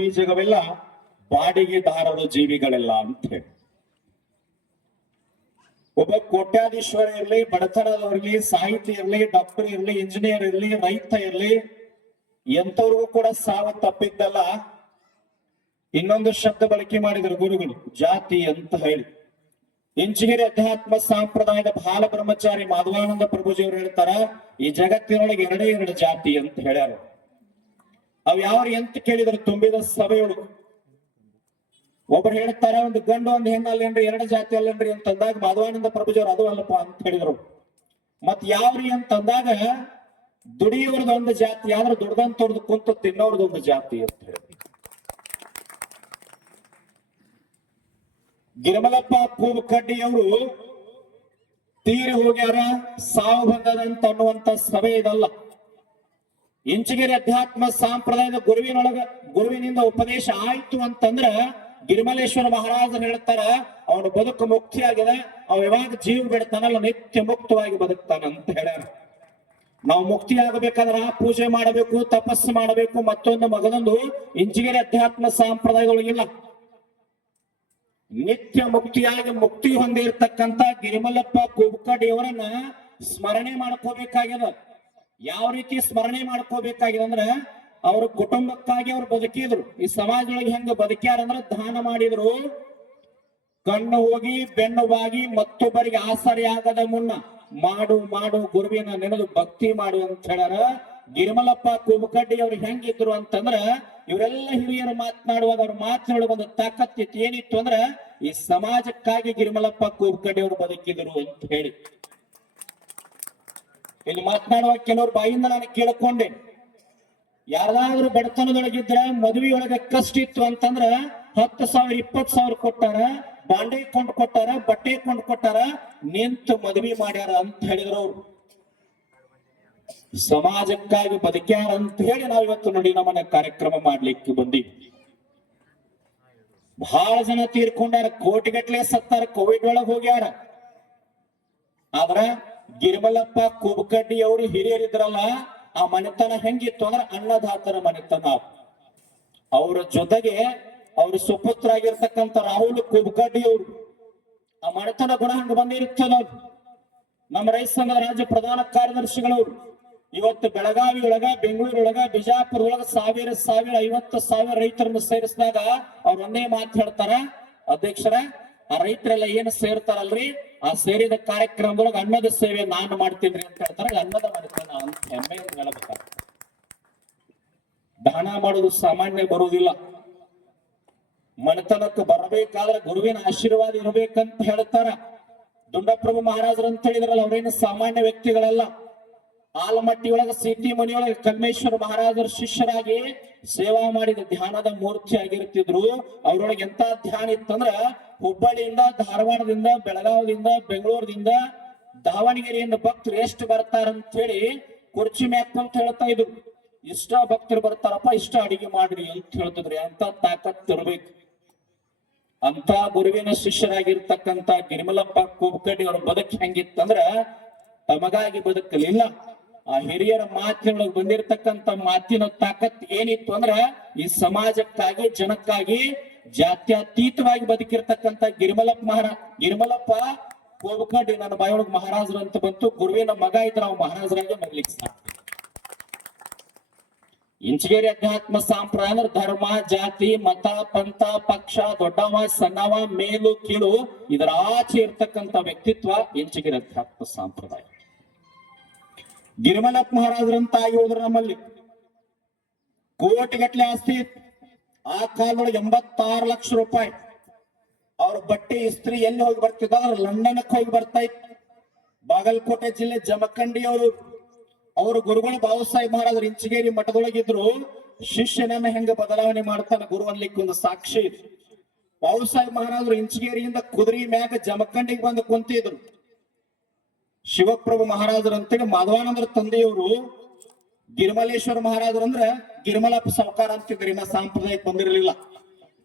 ಈ ಜಗವೆಲ್ಲ ಬಾಡಿಗೆದಾರರು ಜೀವಿಗಳೆಲ್ಲ ಅಂತ ಹೇಳಿ. ಒಬ್ಬ ಕೋಟ್ಯಾಧೀಶ್ವರ ಇರಲಿ ಬಡತನದವರಲಿ ಸಾಹಿತಿ ಇರಲಿ ಡಾಕ್ಟರ್ ಇರಲಿ ಇಂಜಿನಿಯರ್ ಇರಲಿ, ರೈತ ಇರಲಿ ಎಂತವ್ರಿಗೂ ಕೂಡ ಸಾವ ತಪ್ಪಿದ್ದಲ್ಲ. ಇನ್ನೊಂದು ಶಬ್ದ ಬಳಕೆ ಮಾಡಿದರು ಗುರುಗಳು, ಜಾತಿ ಅಂತ ಹೇಳಿ. ಇಂಜಿನಿಯರ್ ಅಧ್ಯಾತ್ಮ ಸಂಪ್ರದಾಯದ ಬಾಲ ಬ್ರಹ್ಮಚಾರಿ ಮಾಧವಾನಂದ ಪ್ರಭುಜಿಯವರು ಹೇಳ್ತಾರ, ಈ ಜಗತ್ತಿನೊಳಗೆ ಎರಡೇ ಎರಡು ಜಾತಿ ಅಂತ ಹೇಳ್ಯಾರ. ಅವ್ ಯಾವ ಎಂತ ಕೇಳಿದ್ರು ತುಂಬಿದ ಸಭೆಯೊಳಗೆ ಒಬ್ರು ಹೇಳ್ತಾರ ಒಂದು ಗಂಡು, ಒಂದು ಹೆಣ್ಣಲ್ಲೇನ್ರಿ, ಎರಡು ಜಾತಿ ಅಲ್ಲೇನ್ರಿ ಅಂತಂದಾಗ ಮಾಧವಾನಂದ ಪ್ರಭುಜವ್ರು ಅದು ಅಲ್ಲಪ್ಪ ಅಂತ ಹೇಳಿದ್ರು. ಮತ್ ಯಾವ್ರಿ ಅಂತಂದಾಗ ದುಡಿಯೋರ್ದು ಒಂದು ಜಾತಿ, ಆದ್ರೆ ದುಡ್ದಂತ ತೊಡ್ದು ಕುಂತ ತಿನ್ನೋರ್ದು ಒಂದು ಜಾತಿ ಅಂತ ಹೇಳಿ ಗಿರಿಮಲಪ್ಪ ಅವರು ತೀರಿ ಹೋಗ್ಯಾರ, ಸಾವು ಬಂದದಂತ ಅನ್ನುವಂತ ಸಭೆ ಇದಲ್ಲ. ಇಂಚಗಿರಿ ಅಧ್ಯಾತ್ಮ ಸಂಪ್ರದಾಯದ ಗುರುವಿನೊಳಗ, ಗುರುವಿನಿಂದ ಉಪದೇಶ ಆಯ್ತು ಅಂತಂದ್ರ ಗಿರಿಮಲೇಶ್ವರ ಮಹಾರಾಜರು ಹೇಳ್ತಾರ, ಅವನು ಬದುಕು ಮುಕ್ತಿಯಾಗಿದೆ, ಅವ ಯಾವಾಗ ಜೀವ ಬಿಡ್ತಾನಲ್ಲ, ನಿತ್ಯ ಮುಕ್ತವಾಗಿ ಬದುಕ್ತಾನ ಅಂತ ಹೇಳ್ಯಾರ. ನಾವು ಮುಕ್ತಿ ಆಗಬೇಕಾದ್ರ ಪೂಜೆ ಮಾಡಬೇಕು, ತಪಸ್ಸು ಮಾಡಬೇಕು, ಮತ್ತೊಂದು ಮಗದೊಂದು ಇಂಚಿಗಿರಿ ಅಧ್ಯಾತ್ಮ ಸಾಂಪ್ರದಾಯದೊಳಗಿಲ್ಲ ನಿತ್ಯ ಮುಕ್ತಿಯಾಗಿ ಮುಕ್ತಿ ಹೊಂದಿರತಕ್ಕಂತ ಗಿರಿಮಲ್ಲಪ್ಪ ಕುಬ್ಕಡಿಯವರನ್ನ ಸ್ಮರಣೆ ಮಾಡ್ಕೋಬೇಕಾಗ್ಯದ. ಯಾವ ರೀತಿ ಸ್ಮರಣೆ ಮಾಡ್ಕೋಬೇಕಾಗಿದೆ ಅಂದ್ರ ಅವ್ರ ಕುಟುಂಬಕ್ಕಾಗಿ ಅವ್ರು ಬದುಕಿದ್ರು. ಈ ಸಮಾಜದೊಳಗೆ ಹೆಂಗ ಬದುಕ್ಯಾರ ಅಂದ್ರೆ ದಾನ ಮಾಡಿದ್ರು. ಕಣ್ಣು ಹೋಗಿ, ಬೆನ್ನು ಬಾಗಿ, ಮತ್ತೊಬ್ಬರಿಗೆ ಆಸರೆಯಾಗದ ಮುನ್ನ ಮಾಡು ಮಾಡು, ಗುರುವಿನ ನೆನೆದು ಭಕ್ತಿ ಮಾಡು ಅಂತ ಹೇಳ್ಯಾರ. ಗಿರಿಮಲಪ್ಪ ಕುಬಕಡ್ಡಿ ಅವ್ರು ಹೆಂಗಿದ್ರು ಅಂತಂದ್ರ ಇವರೆಲ್ಲ ಹಿರಿಯರು ಮಾತನಾಡುವಾಗ ಅವ್ರ ಮಾತನಾಡುವ ಒಂದು ತಾಕತ್ತಿತ್ತು ಏನಿತ್ತು ಅಂದ್ರ ಈ ಸಮಾಜಕ್ಕಾಗಿ ಗಿರಿಮಲಪ್ಪ ಕುಬಕಡ್ಡಿ ಅವರು ಬದುಕಿದ್ರು ಅಂತ ಹೇಳಿ. ಇಲ್ಲಿ ಮಾತನಾಡುವ ಕೆಲವರು ಬಾಯಿಂದ ನಾನು ಕೇಳ್ಕೊಂಡೆ. ಯಾರಾದ್ರೂ ಬಡತನದೊಳಗಿದ್ರ ಮದುವೆಯೊಳಗೆ ಕಷ್ಟ ಇತ್ತು ಅಂತಂದ್ರ ಹತ್ತು ಸಾವಿರ ಇಪ್ಪತ್ ಸಾವಿರ ಕೊಟ್ಟಾರ, ಬಾಂಡೆ ಕೊಂಡು ಕೊಟ್ಟಾರ, ಬಟ್ಟೆ ಕೊಂಡು ಕೊಟ್ಟಾರ, ನಿಂತು ಮದುವೆ ಮಾಡ್ಯಾರ ಅಂತ ಹೇಳಿದ್ರು ಅವ್ರು. ಸಮಾಜಕ್ಕಾಗಿ ಬದುಕ್ಯಾರ ಅಂತ ಹೇಳಿ ನಾವು ಇವತ್ತು ನೋಡಿ ನಮ್ಮನ್ನ ಕಾರ್ಯಕ್ರಮ ಮಾಡ್ಲಿಕ್ಕೆ ಬಂದಿ ಬಹಳ ಜನ ತೀರ್ಕೊಂಡಾರ, ಕೋಟಿಗಟ್ಲೆ ಸತ್ತಾರ ಕೋವಿಡ್ ಒಳಗ್ ಹೋಗ್ಯಾರ. ಆದ್ರ ಗಿರಿಮಲ್ಲಪ್ಪ ಕುಬಕಡ್ಡಿ ಅವರು ಹಿರಿಯರಿದ್ರಲ್ಲ ಆ ಮನೆತನ ಹೆಂಗಿತ್ತು ಅಂದ್ರೆ ಅನ್ನದಾತರ ಮನೆತನ. ಅವರ ಜೊತೆಗೆ ಅವ್ರ ಸುಪುತ್ರ ಆಗಿರ್ತಕ್ಕಂಥ ರಾಹುಲ್ ಕುಬಕಡ್ಡಿ ಅವರು. ಆ ಮನೆತನ ಗುಣ ಹಂಗ ಬಂದಿರುತ್ತದ ನಮ್ಮ ರೈತ ಸಂಘದ ರಾಜ್ಯ ಪ್ರಧಾನ ಕಾರ್ಯದರ್ಶಿಗಳವರು ಇವತ್ತು ಬೆಳಗಾವಿ ಒಳಗ, ಬೆಂಗಳೂರು ಒಳಗ, ಬಿಜಾಪುರ ಒಳಗ ಸಾವಿರ ಸಾವಿರ ಐವತ್ತು ಸಾವಿರ ರೈತರನ್ನು ಸೇರಿಸಿದಾಗ ಅವ್ರ ಒಂದೇ ಮಾತು ಹೇಳ್ತಾರ. ಅಧ್ಯಕ್ಷರ ಆ ರೈತರೆಲ್ಲ ಏನು ಸೇರ್ತಾರಲ್ರಿ? ಆ ಸೇರಿದ ಕಾರ್ಯಕ್ರಮದೊಳಗೆ ಅನ್ನದ ಸೇವೆ ನಾನು ಮಾಡ್ತೀನಿ ಅಂತ ಹೇಳ್ತಾರೆ. ಅನ್ನದ ಮಾಡ್ತಾನ ಅಂತ ಹೆಮ್ಮೆ ಹೇಳಬೇಕಾಗ ದಾನ ಮಾಡೋದು ಸಾಮಾನ್ಯ ಬರುವುದಿಲ್ಲ. ಮನೆತನಕ್ಕೆ ಬರಬೇಕಾದ್ರೆ ಗುರುವಿನ ಆಶೀರ್ವಾದ ಇರಬೇಕಂತ ಹೇಳ್ತಾರ. ದುಂಡಪ್ರಭು ಮಹಾರಾಜರು ಅಂತ ಹೇಳಿದ್ರಲ್ಲ, ಅವ್ರೇನು ಸಾಮಾನ್ಯ ವ್ಯಕ್ತಿಗಳಲ್ಲ. ಆಲಮಟ್ಟಿ ಒಳಗ ಸಿಟಿ ಮನೆಯೊಳಗೆ ಕಲ್ಮೇಶ್ವರ ಮಹಾರಾಜರ ಶಿಷ್ಯರಾಗಿ ಸೇವಾ ಮಾಡಿದ ಧ್ಯಾನದ ಮೂರ್ತಿ ಆಗಿರ್ತಿದ್ರು. ಅವ್ರೊಳಗೆ ಎಂತ ಧ್ಯಾನ ಇತ್ತಂದ್ರ ಹುಬ್ಬಳ್ಳಿಯಿಂದ, ಧಾರವಾಡದಿಂದ ಬೆಳಗಾವದಿಂದ ಬೆಂಗಳೂರದಿಂದ ದಾವಣಗೆರೆಯಿಂದ ಭಕ್ತರು ಎಷ್ಟು ಬರ್ತಾರಂತ ಹೇಳಿ ಕುರ್ಚಿ ಮ್ಯಾಕ್ ಅಂತ ಹೇಳ್ತಾ ಇದ್ರು. ಇಷ್ಟ ಭಕ್ತರು ಬರ್ತಾರಪ್ಪ, ಇಷ್ಟ ಅಡಿಗೆ ಮಾಡ್ರಿ ಅಂತ ಹೇಳ್ತಿದ್ರು. ಅಂತ ತಾಕತ್ ತರಬೇಕು? ಅಂತ ಗುರುವಿನ ಶಿಷ್ಯರಾಗಿರ್ತಕ್ಕಂತ ಗಿರಿಮಲಪ್ಪ ಕೂಬ್ಕಡ್ಡಿ ಅವ್ರ ಬದುಕು ಹೆಂಗಿತ್ತಂದ್ರ ತಮಗಾಗಿ ಬದುಕಲಿಲ್ಲ. ಆ ಹಿರಿಯರ ಮಾತಿನೊಳಗೆ ಬಂದಿರತಕ್ಕಂತ ಮಾತಿನ ತಾಕತ್ ಏನಿತ್ತು ಅಂದ್ರ ಈ ಸಮಾಜಕ್ಕಾಗಿ, ಜನಕ್ಕಾಗಿ ಜಾತ್ಯತೀತವಾಗಿ ಬದುಕಿರ್ತಕ್ಕಂತ ಗಿರಿಮಲಪ್ಪ ಮಹಾರಾ, ಗಿರಿಮಲಪ್ಪ ಕೋಬಕಡ್ಡಿ ನನ್ನ ಬಾಯೊಳಗ್ ಮಹಾರಾಜರು ಅಂತ ಬಂತು. ಗುರುವಿನ ಮಗ ಇದ್ರ ನಾವು ಮಹಾರಾಜರಾಗಿ ಬರ್ಲಿಕ್ಕೆ ಸಾಧ್ಯ. ಇಂಚಗೇರಿ ಅಧ್ಯಾತ್ಮ ಸಂಪ್ರದಾಯ ಅಂದ್ರೆ ಧರ್ಮ, ಜಾತಿ, ಮತ, ಪಂಥ, ಪಕ್ಷ, ದೊಡ್ಡವ, ಸಣ್ಣವ, ಮೇಲು, ಕೀಳು ಇದರ ಆಚೆ ಇರ್ತಕ್ಕಂಥ ವ್ಯಕ್ತಿತ್ವ ಇಂಚಗೇರಿ ಅಧ್ಯಾತ್ಮ ಸಂಪ್ರದಾಯ. ಗಿರಿಮಲಪ್ಪ ಮಹಾರಾಜರಂತ ಹೋದ್ರು ನಮ್ಮಲ್ಲಿ. ಕೋಟಿಗಟ್ಟಲೆ ಆಸ್ತಿ ಇತ್ತು. ಆ ಕಾಲದೊಳಗೆ ಎಂಬತ್ತಾರು ಲಕ್ಷ ರೂಪಾಯಿ. ಅವ್ರ ಬಟ್ಟೆ ಇಸ್ತ್ರಿ ಎಲ್ಲಿ ಹೋಗಿ ಬರ್ತಿದ್ದ ಲಂಡನ್ಕ್ಕೆ ಹೋಗಿ ಬರ್ತಾ ಇತ್ತು. ಬಾಗಲಕೋಟೆ ಜಿಲ್ಲೆ ಜಮಖಂಡಿ ಅವರು ಅವರು ಗುರುಗಳು ಬಾಬಾ ಮಹಾರಾಜರು ಇಂಚಗೇರಿ ಮಠದೊಳಗಿದ್ರು. ಶಿಷ್ಯನನ್ನ ಹೆಂಗ ಬದಲಾವಣೆ ಮಾಡ್ತಾನೆ ಗುರು ಅನ್ಲಿಕ್ಕೆ ಒಂದು ಸಾಕ್ಷಿ ಬಾಬಾ ಸಾಹೇಬ್ ಮಹಾರಾಜರು ಇಂಚಗೇರಿಯಿಂದ ಕುದುರೆ ಮ್ಯಾಗ ಜಮಖಂಡಿಗೆ ಬಂದು ಕುಂತಿದ್ರು. ಶಿವಪ್ರಭು ಮಹಾರಾಜರು ಅಂತೇಳಿ ಮಾಧವಾನಂದರ ತಂದೆಯವರು ಗಿರ್ಮಲೇಶ್ವರ ಮಹಾರಾಜರು ಅಂದ್ರೆ ಗಿರಿಮಲಪ್ಪ ಸಾವುಕಾರ ಅಂತಿದ್ರು ಇನ್ನ ಸಾಂಪ್ರದಾಯಕ್ಕೆ ಬಂದಿರಲಿಲ್ಲ.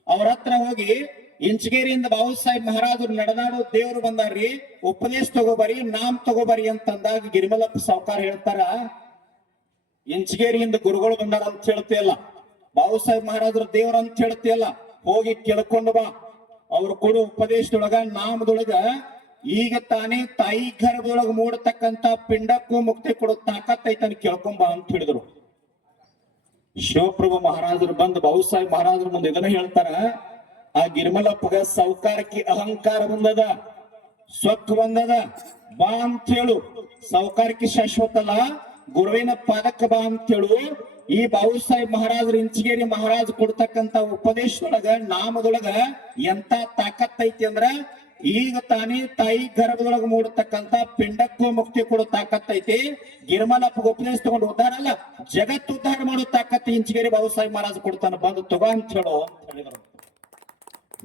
ಅವ್ರ ಹತ್ರ ಹೋಗಿ ಇಂಚಗೇರಿಯಿಂದ ಬಾಬು ಸಾಹೇಬ್ ಮಹಾರಾಜರು ನಡೆದಾಡೋ ದೇವರು ಬಂದಾರ್ರಿ, ಉಪದೇಶ ತಗೋಬರಿ, ನಾಮ್ ತಗೋಬರಿ ಅಂತಂದಾಗ ಗಿರಿಮಲಪ್ಪ ಸಾವುಕಾರ ಹೇಳ್ತಾರ, ಇಂಚಗೇರಿಯಿಂದ ಗುರುಗಳು ಬಂದಾರ ಅಂತ ಹೇಳ್ತಿಯಲ್ಲ. ಬಾಬು ಸಾಹೇಬ್ ಮಹಾರಾಜರ ದೇವ್ರ ಅಂತ ಹೇಳ್ತಿಯಲ್ಲ. ಹೋಗಿ ಕೇಳ್ಕೊಂಡು ಬಾ. ಅವ್ರು ಕೊಡು ಉಪದೇಶದೊಳಗ ನಾಮದೊಳಗ ಈಗ ತಾನೇ ತಾಯಿ ಗರ್ಭದೊಳಗೆ ಮೂಡತಕ್ಕಂತ ಪಿಂಡಕ್ಕೂ ಮುಕ್ತಿ ಕೊಡೋ ತಾಕತ್ ಐತನ್ ಕೇಳ್ಕೊಂಬ ಅಂತ ಹೇಳಿದ್ರು. ಶಿವಪ್ರಭು ಮಹಾರಾಜರು ಬಂದು ಬಾಬುಸಾಹೇಬ್ ಮಹಾರಾಜರು ಮುಂದೆ ಇದನ್ನ ಹೇಳ್ತಾರ. ಆ ಗಿರ್ಮಲಪ್ಪಗ ಸೌಕಾರಕ್ಕೆ ಅಹಂಕಾರ ಬಂದದ, ಸ್ವತ್ತು ಬಂದದ. ಬಾ ಅಂತ ಹೇಳು. ಸೌಕಾರಕ್ಕೆ ಶಾಶ್ವತ ಅಲ್ಲ ಗುರುವಿನ ಪಾದಕ್ಕ ಬಾ ಅಂತ ಹೇಳು. ಈ ಬಾಬು ಸಾಹೇಬ್ ಮಹಾರಾಜರು ಇಂಚಿಗೇರಿ ಮಹಾರಾಜ್ ಕೊಡ್ತಕ್ಕಂತ ಉಪದೇಶದೊಳಗ, ನಾಮದೊಳಗ ಎಂತ ತಾಕತ್ ಐತಿ ಅಂದ್ರ ಈಗ ತಾನೇ ತಾಯಿ ಗರ್ಭದೊಳಗ ಮೂಡತಕ್ಕಂತ ಪಿಂಡಕ್ಕೂ ಮುಕ್ತಿ ಕೊಡೋ ತಾಕತ್ತೈತಿ ಗಿರ್ಮಲಪ್ಪ ಉಪದೇಶ ತಗೊಂಡು ಉದ್ದಾರ ಅಲ್ಲ, ಜಗತ್ತು ಉದ್ದಾರ ಮಾಡೋ ತಾಕತ್ ಇಂಚಗೇರಿ ಬಾಬು ಸಾಹೇಬ್ ಮಹಾರಾಜ್ ಕೊಡ್ತಾನ. ಬಂದು ತಗೋ ಅಂತ ಹೇಳೋ ಅಂತ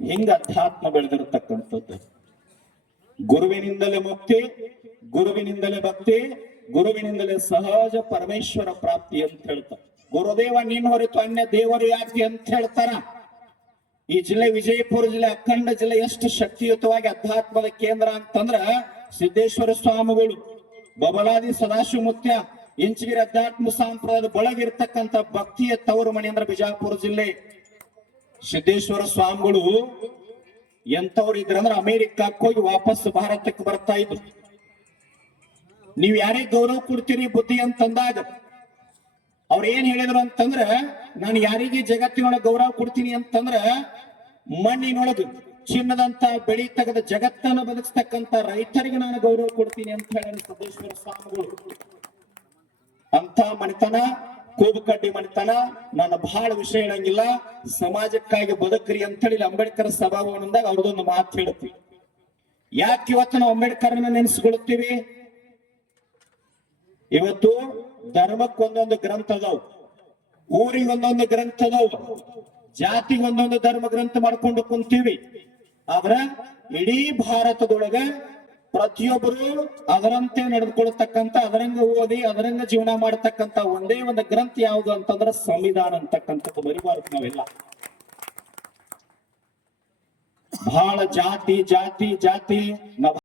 ಹಿಂಗ ಅಧ್ಯಾತ್ಮ ಬೆಳೆದಿರತಕ್ಕಂಥದ್ದು. ಗುರುವಿನಿಂದಲೇ ಮುಕ್ತಿ, ಗುರುವಿನಿಂದಲೇ ಭಕ್ತಿ, ಗುರುವಿನಿಂದಲೇ ಸಹಜ ಪರಮೇಶ್ವರ ಪ್ರಾಪ್ತಿ ಅಂತ ಹೇಳ್ತಾರೆ. ಗುರುದೇವ ನೀನ್ ಹೊರತು ಅನ್ಯ ದೇವರು ಯಾಕೆ ಅಂತ ಹೇಳ್ತಾರ. ಈ ಜಿಲ್ಲೆ ವಿಜಯಪುರ ಜಿಲ್ಲೆ ಅಖಂಡ ಜಿಲ್ಲೆ ಎಷ್ಟು ಶಕ್ತಿಯುತವಾಗಿ ಅಧ್ಯಾತ್ಮದ ಕೇಂದ್ರ ಅಂತಂದ್ರ ಸಿದ್ದೇಶ್ವರ ಸ್ವಾಮಿಗಳು. ಬಬಲಾದಿ ಸದಾಶಿವ ಮುತ್ಯ ಇಂಚಗಿರಿ ಅಧ್ಯಾತ್ಮ ಸಂಪ್ರದಾಯದ ಬಳಗಿರ್ತಕ್ಕಂಥ ಭಕ್ತಿಯ ತವರು ಮನೆ ಅಂದ್ರೆ ಬಿಜಾಪುರ ಜಿಲ್ಲೆ. ಸಿದ್ದೇಶ್ವರ ಸ್ವಾಮಿಗಳು ಎಂತವ್ರು ಇದ್ರಂದ್ರ ಅಮೆರಿಕಕ್ಕೆ ಹೋಗಿ ವಾಪಸ್ ಭಾರತಕ್ಕೆ ಬರ್ತಾ ಇದ್ರು. ನೀವ್ ಯಾರಿಗೆ ಗೌರವ ಕೊಡ್ತೀರಿ ಬುದ್ಧಿ ಅಂತಂದಾಗ ಅವ್ರ ಏನ್ ಹೇಳಿದ್ರು ಅಂತಂದ್ರ, ನಾನು ಯಾರಿಗೆ ಜಗತ್ತಿನೊಳಗೆ ಗೌರವ ಕೊಡ್ತೀನಿ ಅಂತಂದ್ರ, ಮಣ್ಣಿನೊಳಗೆ ಚಿನ್ನದಂತ ಬೆಳಿ ತೆಗೆದ ಜಗತ್ತನ್ನ ಬದುಕ್ತಕ್ಕಂತ ರೈತರಿಗೆ ನಾನು ಗೌರವ ಕೊಡ್ತೀನಿ ಅಂತ ಹೇಳಿ ಸಿದ್ದೇಶ್ವರ ಸ್ವಾಮಿಗಳು. ಅಂತ ಮಣಿತನ ಕೂಬುಕಡ್ಡಿ ಮಣಿತನ ನಾನು ಬಹಳ ವಿಷಯ ಹೇಳಂಗಿಲ್ಲ. ಸಮಾಜಕ್ಕಾಗಿ ಬದುಕ್ರಿ ಅಂತ ಹೇಳಿ ಅಂಬೇಡ್ಕರ್ ಸಭಾಭವನದಾಗ ಅವ್ರದೊಂದು ಮಾತು ಹೇಳ್ತೀವಿ ಯಾಕೆ ಇವತ್ತು ನಾವು ಅಂಬೇಡ್ಕರ್ನ ನೆನೆಸ್ಕೊಳ್ತೀವಿ? ಇವತ್ತು ಧರ್ಮಕ್ಕೆ ಒಂದೊಂದು ಗ್ರಂಥ ಅದಾವ. ಊರಿಗೆ ಒಂದೊಂದು ಗ್ರಂಥ ಅದಾವ. ಜಾತಿಗೆ ಒಂದೊಂದು ಧರ್ಮ ಗ್ರಂಥ ಮಾಡ್ಕೊಂಡು ಕುಂತೀವಿ. ಆದ್ರ ಇಡೀ ಭಾರತದೊಳಗ ಪ್ರತಿಯೊಬ್ಬರು ಅದರಂತೆ ನಡೆದುಕೊಳ್ತಕ್ಕಂತ ಅದರಂಗ ಓದಿ, ಅದರಂಗ ಜೀವನ ಮಾಡತಕ್ಕಂತ ಒಂದೇ ಒಂದು ಗ್ರಂಥ ಯಾವುದು ಅಂತಂದ್ರ ಸಂವಿಧಾನ ಅಂತಕ್ಕಂಥದ್ದು ಬರಿಬಾರ್ದು ನಾವೆಲ್ಲ. ಬಹಳ ಜಾತಿ ಜಾತಿ ಜಾತಿ